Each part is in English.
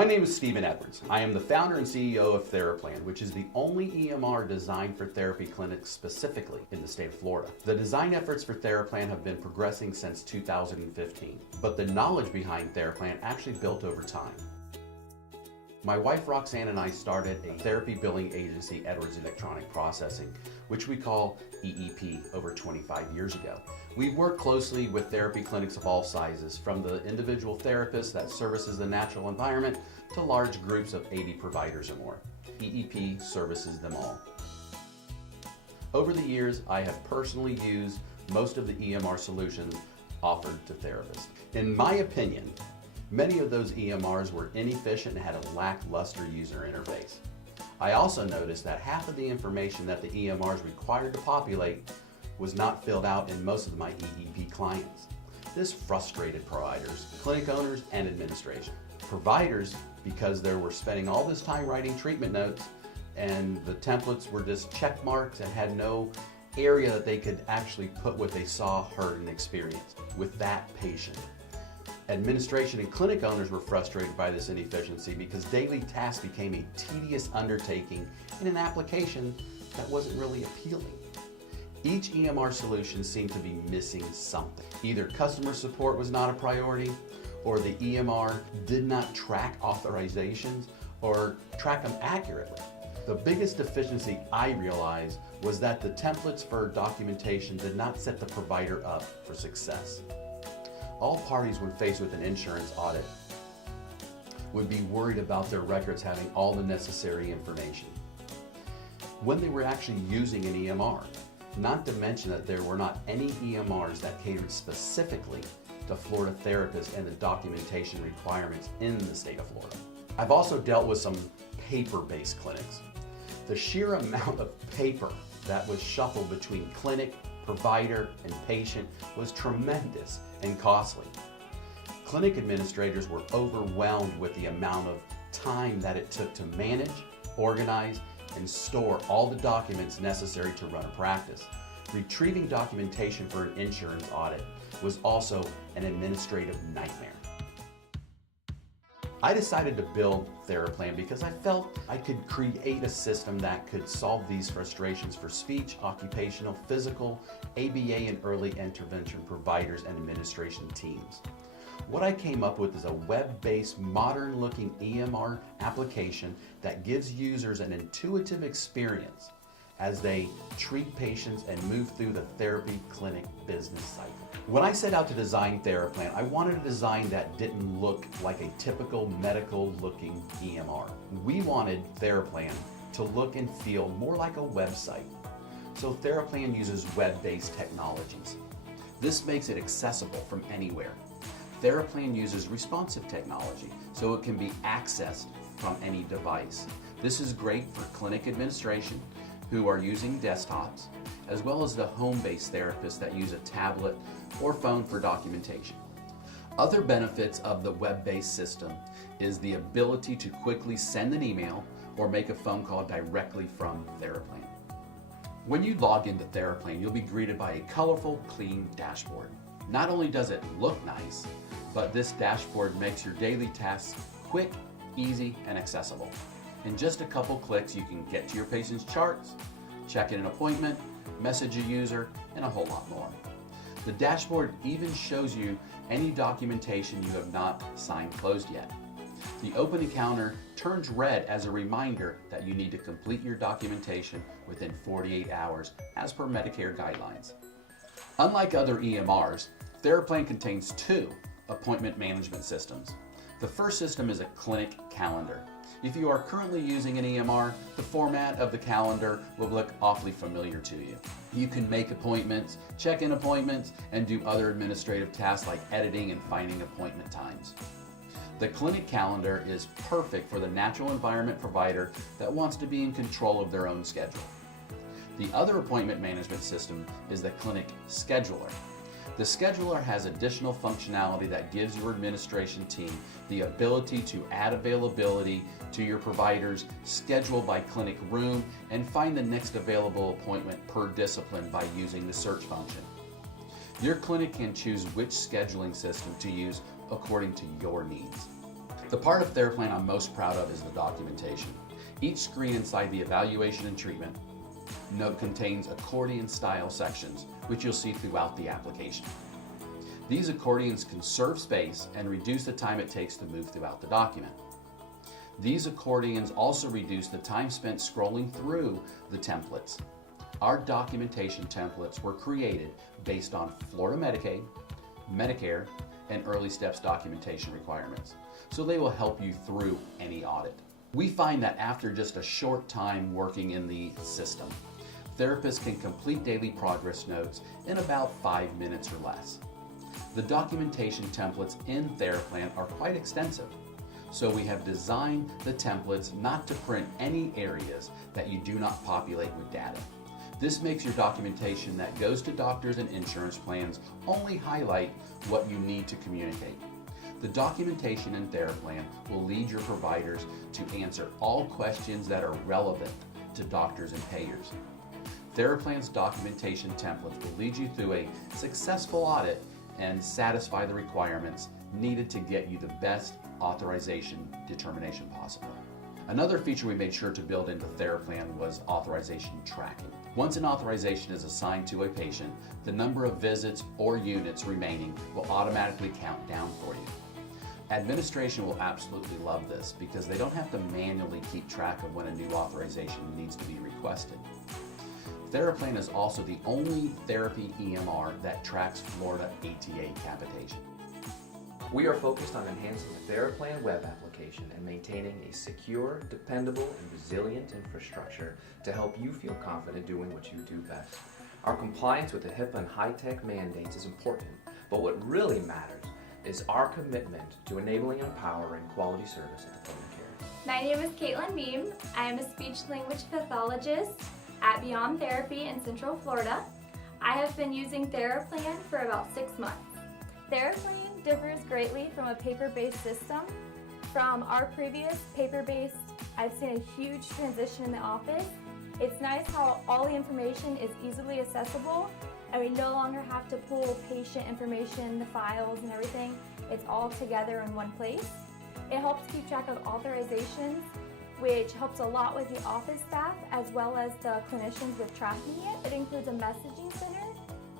My name is Stephen Edwards. I am the founder and CEO of TheraPlan, which is the only EMR designed for therapy clinics specifically in the state of Florida. The design efforts for TheraPlan have been progressing since 2015, but the knowledge behind TheraPlan actually built over time. My wife Roxanne and I started a therapy billing agency, Edwards Electronic Processing, which we call EEP, over 25 years ago. We work closely with therapy clinics of all sizes, from the individual therapist that services the natural environment to large groups of 80 providers or more. EEP services them all. Over the years, I have personally used most of the EMR solutions offered to therapists. In my opinion, many of those EMRs were inefficient and had a lackluster user interface. I also noticed that half of the information that the EMRs required to populate was not filled out in most of my EEP clients. This frustrated providers, clinic owners, and administration. Providers, because they were spending all this time writing treatment notes and the templates were just check marks and had no area that they could actually put what they saw, heard, and experienced with that patient. Administration and clinic owners were frustrated by this inefficiency because daily tasks became a tedious undertaking in an application that wasn't really appealing. Each EMR solution seemed to be missing something. Either customer support was not a priority, or the EMR did not track authorizations or track them accurately. The biggest deficiency I realized was that the templates for documentation did not set the provider up for success. All parties, when faced with an insurance audit, would be worried about their records having all the necessary information when they were actually using an EMR. Not to mention that there were not any EMRs that catered specifically to Florida therapists and the documentation requirements in the state of Florida. I've also dealt with some paper-based clinics. The sheer amount of paper that was shuffled between clinic, provider, and patient was tremendous and costly. Clinic administrators were overwhelmed with the amount of time that it took to manage, organize, and store all the documents necessary to run a practice. Retrieving documentation for an insurance audit was also an administrative nightmare. I decided to build TheraPlan because I felt I could create a system that could solve these frustrations for speech, occupational, physical, ABA, and early intervention providers and administration teams. What I came up with is a web-based, modern-looking EMR application that gives users an intuitive experience as they treat patients and move through the therapy clinic business cycle. When I set out to design TheraPlan, I wanted a design that didn't look like a typical medical-looking EMR. We wanted TheraPlan to look and feel more like a website. So TheraPlan uses web-based technologies. This makes it accessible from anywhere. TheraPlan uses responsive technology, so it can be accessed from any device. This is great for clinic administration who are using desktops, as well as the home-based therapists that use a tablet or phone for documentation. Other benefits of the web-based system is the ability to quickly send an email or make a phone call directly from TheraPlan. When you log into TheraPlan, you'll be greeted by a colorful, clean dashboard. Not only does it look nice, but this dashboard makes your daily tasks quick, easy, and accessible. In just a couple clicks, you can get to your patient's charts, check in an appointment, message a user, and a whole lot more. The dashboard even shows you any documentation you have not signed closed yet. The open encounter turns red as a reminder that you need to complete your documentation within 48 hours as per Medicare guidelines. Unlike other EMRs, TheraPlan contains two appointment management systems. The first system is a clinic calendar. If you are currently using an EMR, the format of the calendar will look awfully familiar to you. You can make appointments, check in appointments, and do other administrative tasks like editing and finding appointment times. The clinic calendar is perfect for the natural environment provider that wants to be in control of their own schedule. The other appointment management system is the clinic scheduler. The scheduler has additional functionality that gives your administration team the ability to add availability to your provider's schedule by clinic room and find the next available appointment per discipline by using the search function. Your clinic can choose which scheduling system to use according to your needs. The part of TheraPlan I'm most proud of is the documentation. Each screen inside the evaluation and treatment note contains accordion-style sections, which you'll see throughout the application. These accordions conserve space and reduce the time it takes to move throughout the document. These accordions also reduce the time spent scrolling through the templates. Our documentation templates were created based on Florida Medicaid, Medicare, and early steps documentation requirements, so they will help you through any audit. We find that after just a short time working in the system, therapists can complete daily progress notes in about 5 minutes or less. The documentation templates in TheraPlan are quite extensive, so we have designed the templates not to print any areas that you do not populate with data. This makes your documentation that goes to doctors and insurance plans only highlight what you need to communicate. The documentation in TheraPlan will lead your providers to answer all questions that are relevant to doctors and payers. TheraPlan's documentation templates will lead you through a successful audit and satisfy the requirements needed to get you the best authorization determination possible. Another feature we made sure to build into TheraPlan was authorization tracking. Once an authorization is assigned to a patient, the number of visits or units remaining will automatically count down for you. Administration will absolutely love this because they don't have to manually keep track of when a new authorization needs to be requested. TheraPlan is also the only therapy EMR that tracks Florida ATA capitation. We are focused on enhancing the TheraPlan web application and maintaining a secure, dependable, and resilient infrastructure to help you feel confident doing what you do best. Our compliance with the HIPAA and high-tech mandates is important, but what really matters is our commitment to enabling and empowering quality service at the point of care. My name is Caitlin Beam. I am a speech-language pathologist at Beyond Therapy in Central Florida. I have been using TheraPlan for about 6 months. TheraPlan differs greatly from a paper-based system. From our previous paper-based, I've seen a huge transition in the office. It's nice how all the information is easily accessible and we no longer have to pull patient information, the files and everything. It's all together in one place. It helps keep track of authorizations, which helps a lot with the office staff as well as the clinicians with tracking it. It includes a messaging center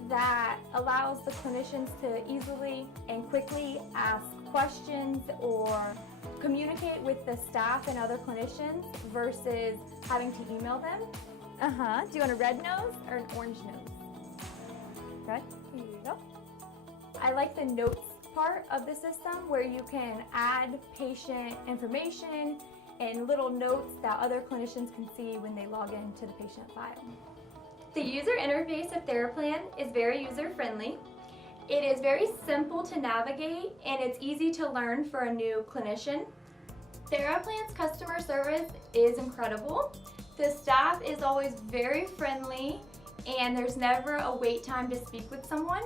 that allows the clinicians to easily and quickly ask questions or communicate with the staff and other clinicians versus having to email them. Do you want a red nose or an orange nose? Good, here you go. I like the notes part of the system where you can add patient information and little notes that other clinicians can see when they log into the patient file. The user interface of TheraPlan is very user-friendly. It is very simple to navigate and it's easy to learn for a new clinician. TheraPlan's customer service is incredible. The staff is always very friendly and there's never a wait time to speak with someone.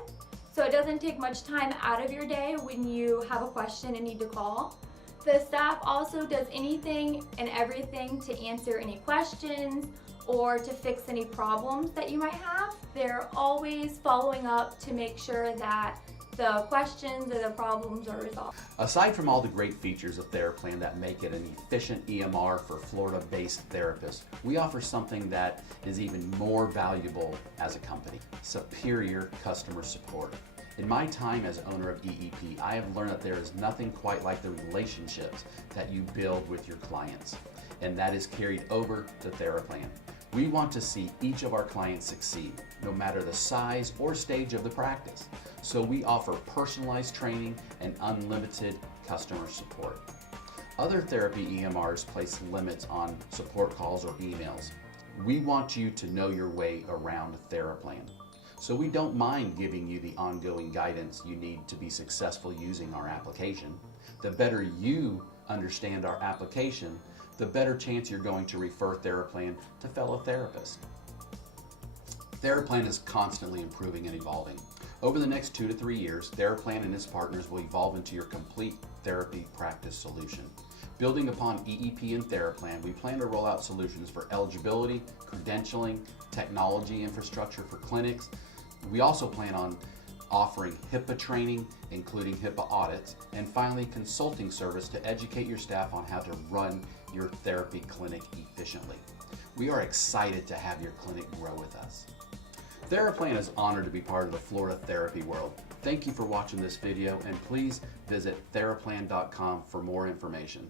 So it doesn't take much time out of your day when you have a question and need to call. The staff also does anything and everything to answer any questions or to fix any problems that you might have. They're always following up to make sure that the questions or the problems are resolved. Aside from all the great features of TheraPlan that make it an efficient EMR for Florida-based therapists, we offer something that is even more valuable as a company: superior customer support. In my time as owner of EEP, I have learned that there is nothing quite like the relationships that you build with your clients, and that is carried over to TheraPlan. We want to see each of our clients succeed, no matter the size or stage of the practice. So we offer personalized training and unlimited customer support. Other therapy EMRs place limits on support calls or emails. We want you to know your way around TheraPlan. So we don't mind giving you the ongoing guidance you need to be successful using our application. The better you understand our application, the better chance you're going to refer TheraPlan to fellow therapists. TheraPlan is constantly improving and evolving. Over the next 2 to 3 years, TheraPlan and its partners will evolve into your complete therapy practice solution. Building upon EEP and TheraPlan, we plan to roll out solutions for eligibility, credentialing, technology infrastructure for clinics. We also plan on offering HIPAA training, including HIPAA audits, and finally consulting service to educate your staff on how to run your therapy clinic efficiently. We are excited to have your clinic grow with us. TheraPlan is honored to be part of the Florida therapy world. Thank you for watching this video, and please visit theraplan.com for more information.